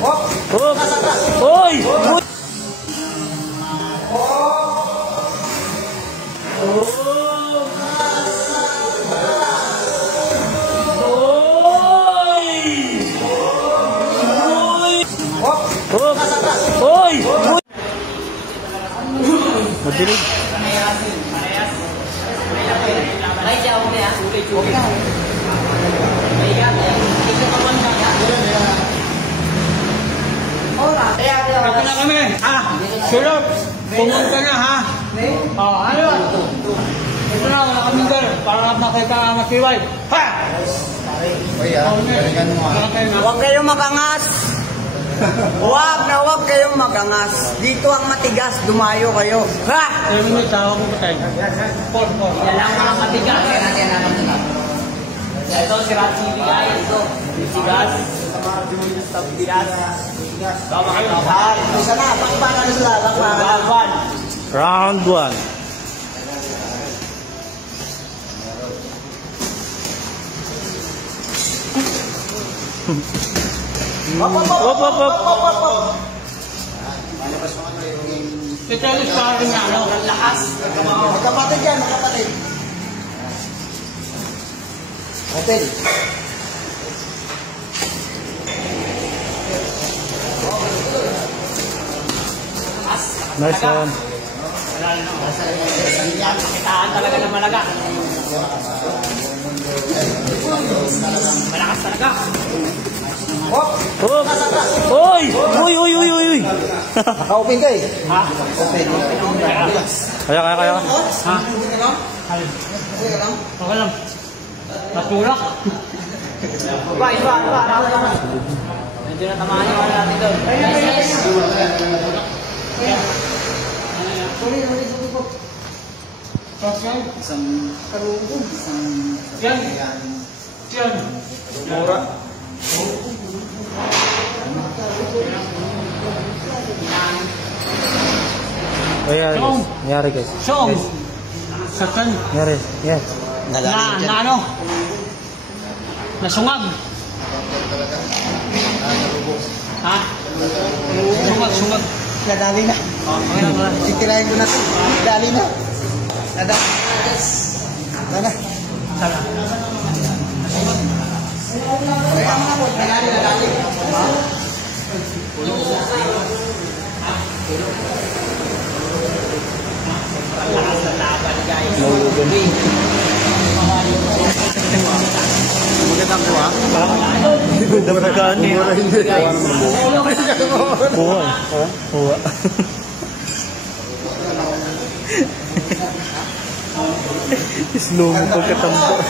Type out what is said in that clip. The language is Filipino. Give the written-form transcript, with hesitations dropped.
Hop! Hoy! Hoy! Madilig. Kapag na kami, Shurop, pumunta na ha. Ano? Ito na, wala kami doon, para makita ang masiway. Ha! Huwag kayong magangas. Huwag kayong magangas. Dito ang matigas, dumayo kayo. Ha! Alam mo, tawag ko tayo. Por. Yan lang mga matigas. Ito, si Ratsi Bigay. Ito, si Gas. Si Gas. Tama kayo. Isa na, bakbakan sila. Bakbakan. Round 1. Hop. Ito yung starting na, ano? Lakas. Magkapatid yan, magkapatid. Kapatid. Nice one. Kitaan talaga ng malaga. Malakas talaga. Hop! Hoy! Uy! Naka-open ka eh. Ha? Kaya. Ha? Okay lang. Natulak. Iba. Medyo natamaan yung wala natin doon. Isang karugong. Yan. Mura. Nangyari guys. Song. Satan. Nangyari. Yes. Na ano? Nasungag. Ha? Sungag. Nadali na. Okay lang. Sitirahin ko na ito. Nadali na. Nadali. Sana. Nadali. Magandang buha? Magandang gani. Buha. Slow mo pagkatampo.